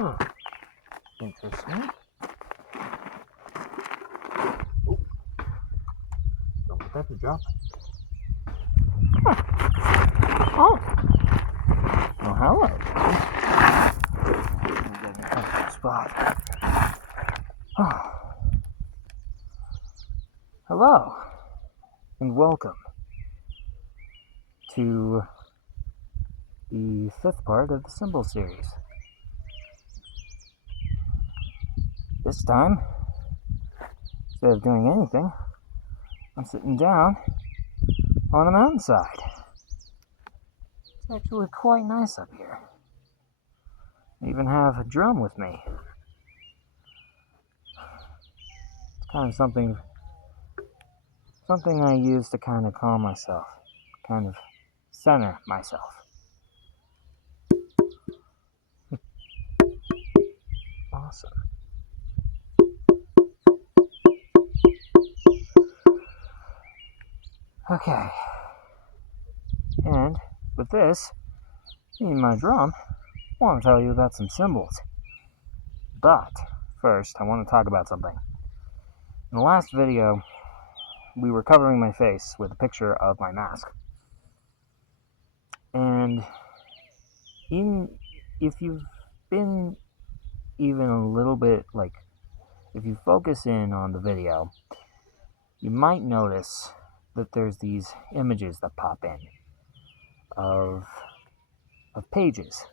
Huh. Interesting. Oh, don't want that to drop. Oh. Well, hello. I'm getting a comfortable spot. Oh. Hello, and welcome to the 5th part of the symbol series. This time, instead of doing anything, I'm sitting down on a mountainside. It's actually quite nice up here. I even have a drum with me. It's kind of something I use to kind of calm myself, kind of center myself. Awesome. Okay. And with this, being my drum, I want to tell you about some symbols. But first, I want to talk about something. In the last video, we were covering my face with a picture of my mask. And if you've been even a little bit, if you focus in on the video, you might notice that there's these images that pop in of pages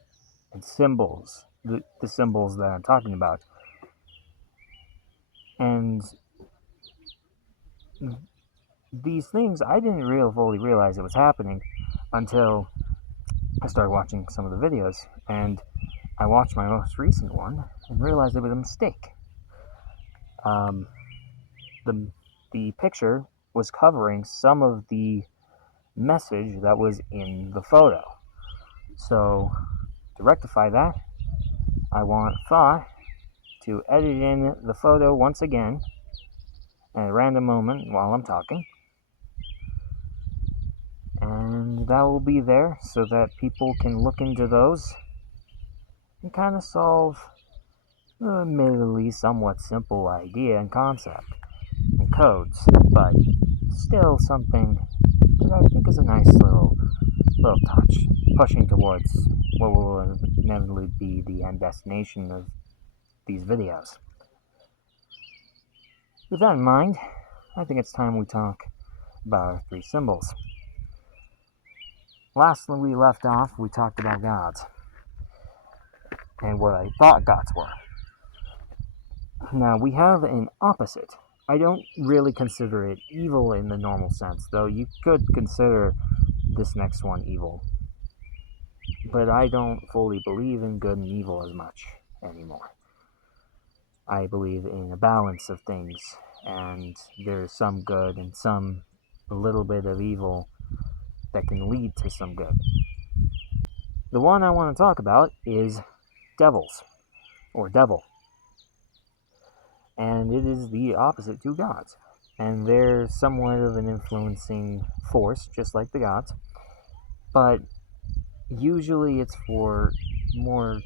and symbols, the symbols that I'm talking about. And these things, I didn't fully realize it was happening until I started watching some of the videos, and I watched my most recent one and realized it was a mistake. The picture was covering some of the message that was in the photo. So to rectify that, I want Fa to edit in the photo once again at a random moment while I'm talking. And that will be there so that people can look into those and kind of solve admittedly somewhat simple idea and concept and codes, but still something that I think is a nice little touch, pushing towards what will inevitably be the end destination of these videos. With that in mind, I think it's time we talk about our 3 symbols. Last we left off, we talked about gods and what I thought gods were. Now we have an opposite. I don't really consider it evil in the normal sense, though you could consider this next one evil. But I don't fully believe in good and evil as much anymore. I believe in a balance of things, and there's some good and a little bit of evil that can lead to some good. The one I want to talk about is devils, or devil. And it is the opposite to gods. And they're somewhat of an influencing force, just like the gods. But usually it's for more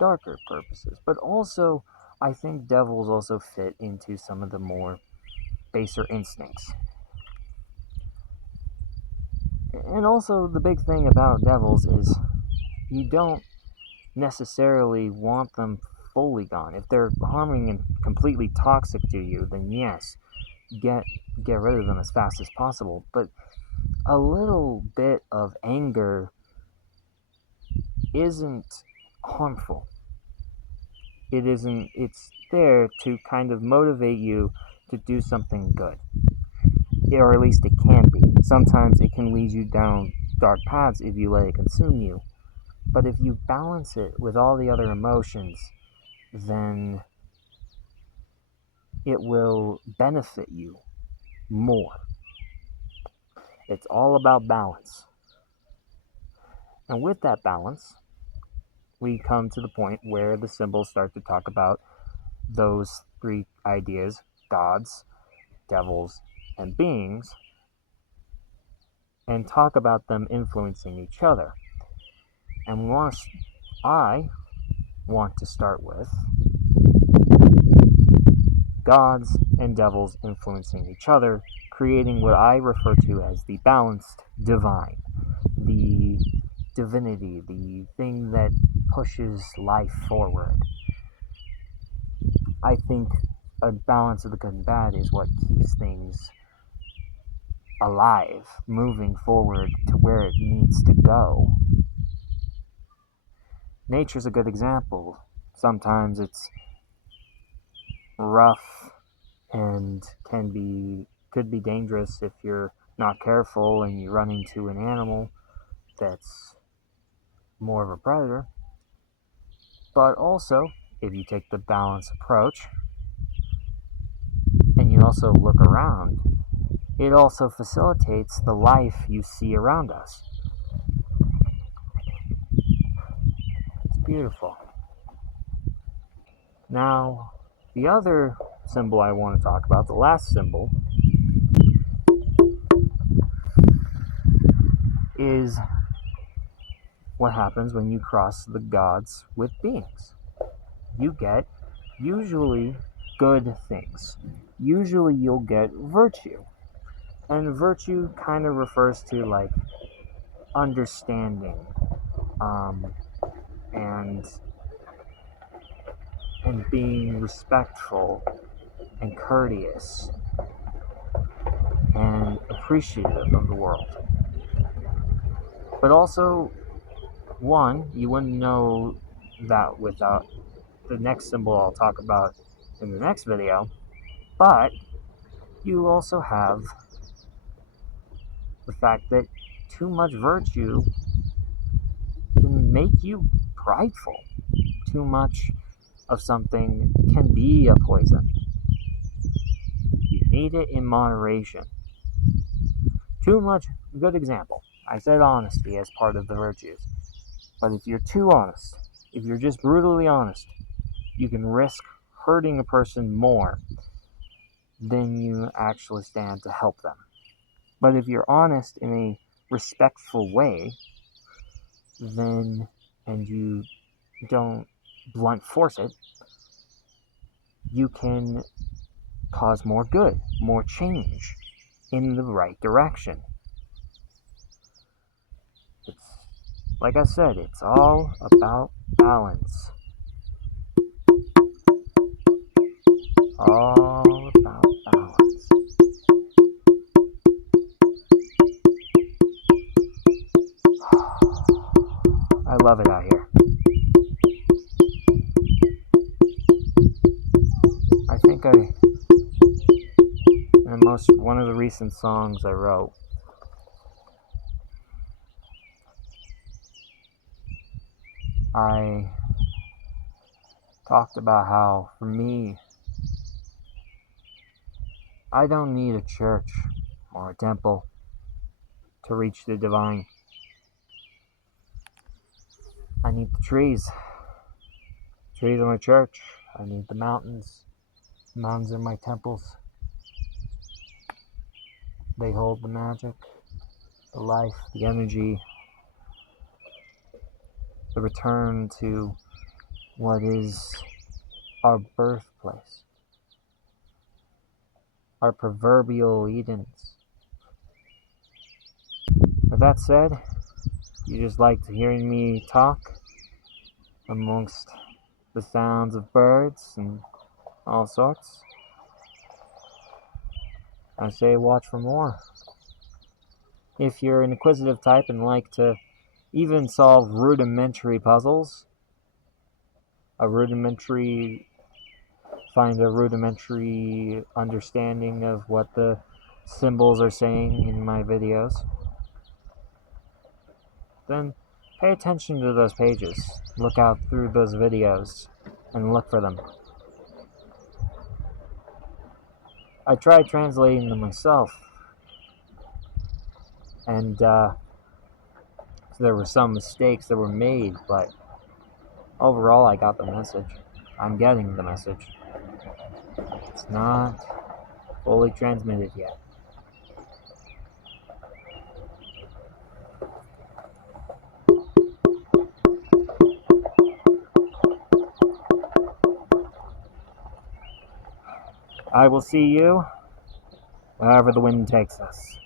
darker purposes. But also, I think devils also fit into some of the more baser instincts. And also, the big thing about devils is you don't necessarily want them fully gone. If they're harming and completely toxic to you, then yes, get rid of them as fast as possible. But a little bit of anger isn't harmful. It's there to kind of motivate you to do something good. Or at least it can be. Sometimes it can lead you down dark paths if you let it consume you. But if you balance it with all the other emotions, then it will benefit you more. It's all about balance. And with that balance, we come to the point where the symbols start to talk about those 3 ideas: gods, devils, and beings, and talk about them influencing each other. And I want to start with gods and devils influencing each other, creating what I refer to as the balanced divine, the divinity, the thing that pushes life forward. I think a balance of the good and bad is what keeps things alive, moving forward to where it needs to go. Nature's a good example. Sometimes it's rough and could be dangerous if you're not careful and you run into an animal that's more of a predator. But also, if you take the balanced approach and you also look around, it also facilitates the life you see around us. It's beautiful. Now, the other symbol I want to talk about, the last symbol, is what happens when you cross the gods with beings. You get usually good things. Usually you'll get virtue. And virtue kind of refers to like understanding, and being respectful and courteous and appreciative of the world. But also, one, you wouldn't know that without the next symbol I'll talk about in the next video, but you also have the fact that too much virtue can make you prideful. Too much of something can be a poison. You need it in moderation. Too much, good example. I said honesty as part of the virtues. But if you're too honest, if you're just brutally honest, you can risk hurting a person more than you actually stand to help them. But if you're honest in a respectful way, then, and you don't blunt force it, you can cause more good, more change in the right direction. It's, like I said, it's all about balance. All about balance. I love it out here. I think one of the recent songs I wrote, I talked about how, for me, I don't need a church or a temple to reach the divine. I need the trees. Trees are my church. I need the mountains. Mountains are my temples. They hold the magic, the life, the energy, the return to what is our birthplace, our proverbial Edens. With that said, you just liked hearing me talk amongst the sounds of birds and all sorts. I say watch for more. If you're an inquisitive type and like to even solve rudimentary puzzles, find a rudimentary understanding of what the symbols are saying in my videos, then pay attention to those pages. Look out through those videos and look for them. I tried translating them myself, and there were some mistakes that were made, but overall I got the message. I'm getting the message. It's not fully transmitted yet. I will see you wherever the wind takes us.